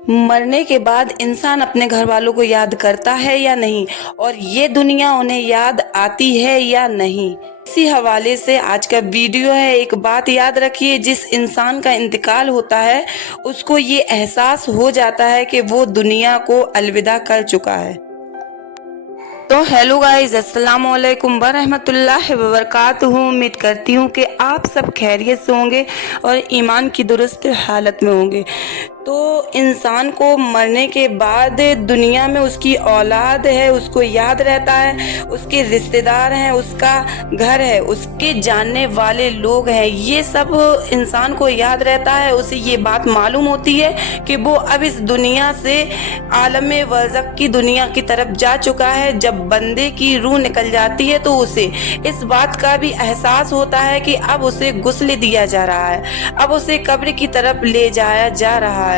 मरने के बाद इंसान अपने घर वालों को याद करता है या नहीं, और ये दुनिया उन्हें याद आती है या नहीं। इसी हवाले से आज का वीडियो है। एक बात याद रखिए, जिस इंसान का इंतकाल होता है उसको ये एहसास हो जाता है कि वो दुनिया को अलविदा कर चुका है। तो हेलो गाइस, अस्सलाम वालेकुम वरहमतुल्लाहि वबरकातुहू। उम्मीद करती हूँ कि आप सब खैरियत से होंगे और ईमान की दुरुस्त हालत में होंगे। तो इंसान को मरने के बाद दुनिया में उसकी औलाद है, उसको याद रहता है, उसके रिश्तेदार हैं, उसका घर है, उसके जानने वाले लोग हैं, ये सब इंसान को याद रहता है। उसे ये बात मालूम होती है कि वो अब इस दुनिया से आलम बरज़ख की दुनिया की तरफ जा चुका है। जब बंदे की रूह निकल जाती है तो उसे इस बात का भी एहसास होता है कि अब उसे गुस्ल दिया जा रहा है, अब उसे कब्र की तरफ ले जाया जा रहा है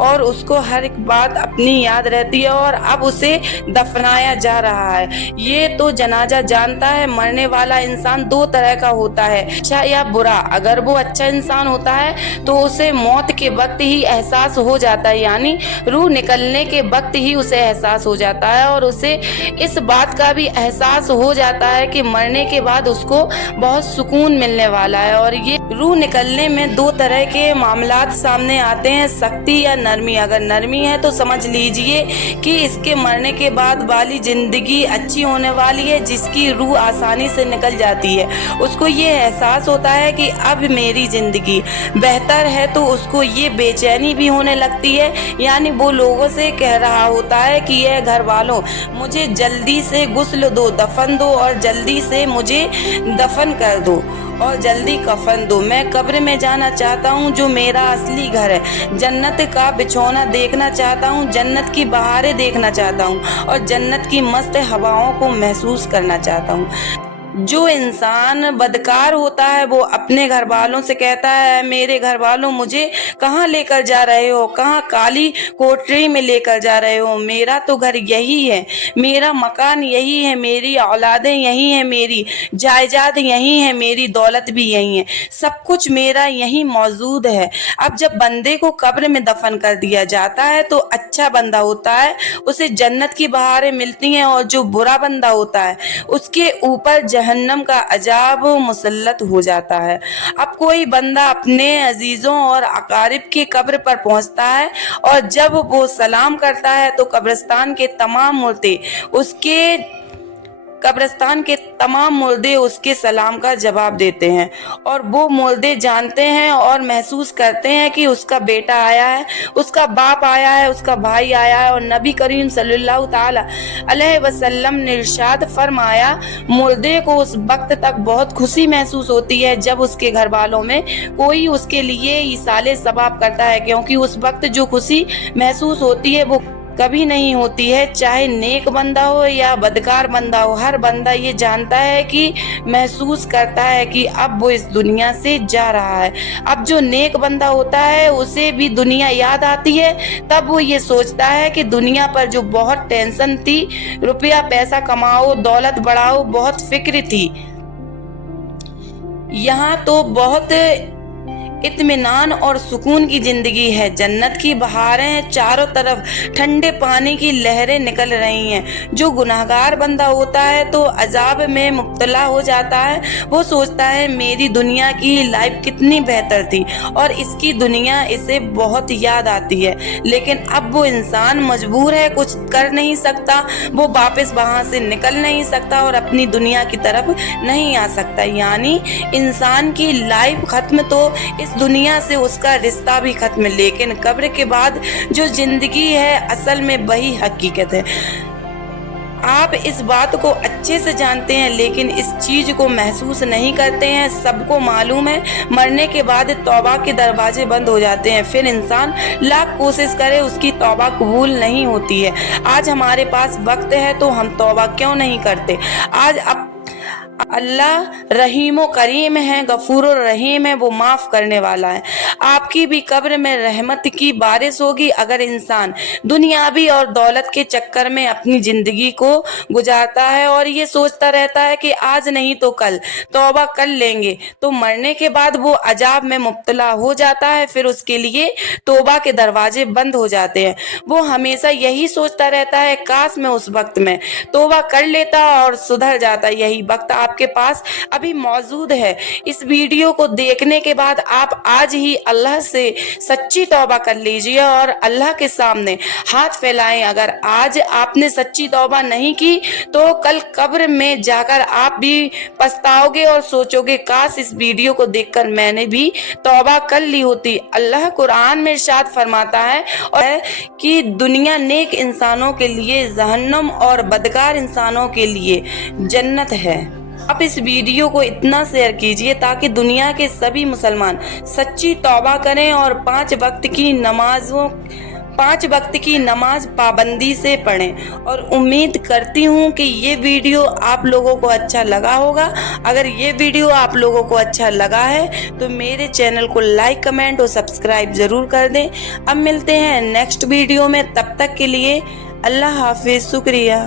और उसको हर एक बात अपनी याद रहती है और अब उसे दफनाया जा रहा है। ये तो जनाजा जानता है। मरने वाला इंसान दो तरह का होता है, अच्छा या बुरा। अगर वो अच्छा इंसान होता है तो उसे मौत के वक्त ही एहसास हो जाता है, यानी रूह निकलने के वक्त ही उसे एहसास हो जाता है और उसे इस बात का भी एहसास हो जाता है कि मरने के बाद उसको बहुत सुकून मिलने वाला है। और ये रूह निकलने में दो तरह के मामलात सामने आते हैं, सख्ती या नरमी। अगर नरमी है तो समझ लीजिए कि इसके मरने के बाद वाली जिंदगी अच्छी होने वाली है, जिसकी रूह आसानी से निकल जाती है। उसको ये एहसास होता है कि अब मेरी जिंदगी बेहतर है, तो उसको ये बेचैनी भी होने लगती है, यानी वो लोगों से कह रहा होता है कि ये घर वालों, मुझे जल्दी से गुस्ल दो, दफन दो और जल्दी से मुझे दफन कर दो और जल्दी कफन दो। मैं कब्र में जाना चाहता हूँ जो मेरा असली घर है। जन्नत का बिछौना देखना चाहता हूँ, जन्नत की बहारें देखना चाहता हूँ और जन्नत की मस्त हवाओं को महसूस करना चाहता हूँ। जो इंसान बदकार होता है वो अपने घर वालों से कहता है, मेरे घर वालों मुझे कहाँ लेकर जा रहे हो, कहाँ काली कोठरी में लेकर जा रहे हो। मेरा तो घर यही है, मेरा मकान यही है, मेरी औलादें यही हैं, मेरी जायदाद यही है, मेरी दौलत भी यही है, सब कुछ मेरा यही मौजूद है। अब जब बंदे को कब्र में दफन कर दिया जाता है तो अच्छा बंदा होता है, उसे जन्नत की बहारें मिलती हैं, और जो बुरा बंदा होता है उसके ऊपर जहन्नम का अजाब मुसल्लत हो जाता है। अब कोई बंदा अपने अजीजों और अकारिब की कब्र पर पहुंचता है और जब वो सलाम करता है तो कब्रिस्तान के तमाम मुर्दे उसके सलाम का जवाब देते हैं, और वो मुर्दे जानते हैं और महसूस करते हैं कि उसका बेटा आया है, उसका बाप आया है, उसका भाई आया है। और नबी करीम सल्लल्लाहु ताला अलैहि वसल्लम ने इरशाद फरमाया, मुर्दे को उस वक्त तक बहुत खुशी महसूस होती है जब उसके घर वालों में कोई उसके लिए इसाले सवाब करता है, क्योंकि उस वक्त जो खुशी महसूस होती है वो कभी नहीं होती है, चाहे नेक बंदा हो या बदकार बंदा हो। हर बंदा ये जानता है कि महसूस करता है कि अब वो इस दुनिया से जा रहा है। अब जो नेक बंदा होता है उसे भी दुनिया याद आती है, तब वो ये सोचता है कि दुनिया पर जो बहुत टेंशन थी, रुपया पैसा कमाओ, दौलत बढ़ाओ, बहुत फिक्र थी, यहाँ तो बहुत इत्मीनान और सुकून की जिंदगी है। जन्नत की बहारें, चारों तरफ ठंडे पानी की लहरें निकल रही हैं। जो गुनाहगार बंदा होता है तो अजाब में मुब्तला हो जाता है। वो सोचता है मेरी दुनिया की लाइफ कितनी बेहतर थी और इसकी दुनिया इसे बहुत याद आती है, लेकिन अब वो इंसान मजबूर है, कुछ कर नहीं सकता, वो वापस वहां से निकल नहीं सकता और अपनी दुनिया की तरफ नहीं आ सकता। यानी इंसान की लाइफ खत्म तो इस दुनिया से उसका रिश्ता भी खत्म, लेकिन कब्र के बाद जो जिंदगी है असल में वही हकीकत है। आप इस बात को अच्छे से जानते हैं लेकिन इस चीज को महसूस नहीं करते हैं। सबको मालूम है मरने के बाद तौबा के दरवाजे बंद हो जाते हैं, फिर इंसान लाख कोशिश करे उसकी तौबा कबूल नहीं होती है। आज हमारे पास वक्त है तो हम तौबा क्यों नहीं करते? अल्लाह रहीम करीम है, गफूर रहीम है, वो माफ़ करने वाला है। आपकी भी कब्र में रहमत की बारिश होगी अगर इंसान दुनियावी और दौलत के चक्कर में अपनी ज़िंदगी को गुजारता है और ये सोचता रहता है कि आज नहीं तो कल तौबा कर लेंगे, तो मरने के बाद वो अजाब में मुब्तला हो जाता है, फिर उसके लिए तौबा के दरवाजे बंद हो जाते हैं। वो हमेशा यही सोचता रहता है, काश मैं उस वक्त में तौबा कर लेता और सुधर जाता। यही वक्त आपके पास अभी मौजूद है। इस वीडियो को देखने के बाद आप आज ही अल्लाह से सच्ची तौबा कर लीजिए और अल्लाह के सामने हाथ फैलाएं। अगर आज आपने सच्ची तौबा नहीं की तो कल कब्र में जाकर आप भी पछताओगे और सोचोगे, काश इस वीडियो को देखकर मैंने भी तौबा कर ली होती। अल्लाह कुरान में इरशाद फरमाता है और कि दुनिया नेक इंसानों के लिए जहन्नम और बदकार इंसानों के लिए जन्नत है। आप इस वीडियो को इतना शेयर कीजिए ताकि दुनिया के सभी मुसलमान सच्ची तौबा करें और 5 वक्त की नमाज पाबंदी से पढ़ें। और उम्मीद करती हूँ कि ये वीडियो आप लोगों को अच्छा लगा होगा। अगर ये वीडियो आप लोगों को अच्छा लगा है तो मेरे चैनल को लाइक, कमेंट और सब्सक्राइब ज़रूर कर दें। अब मिलते हैं नेक्स्ट वीडियो में, तब तक के लिए अल्लाह हाफिज़, शुक्रिया।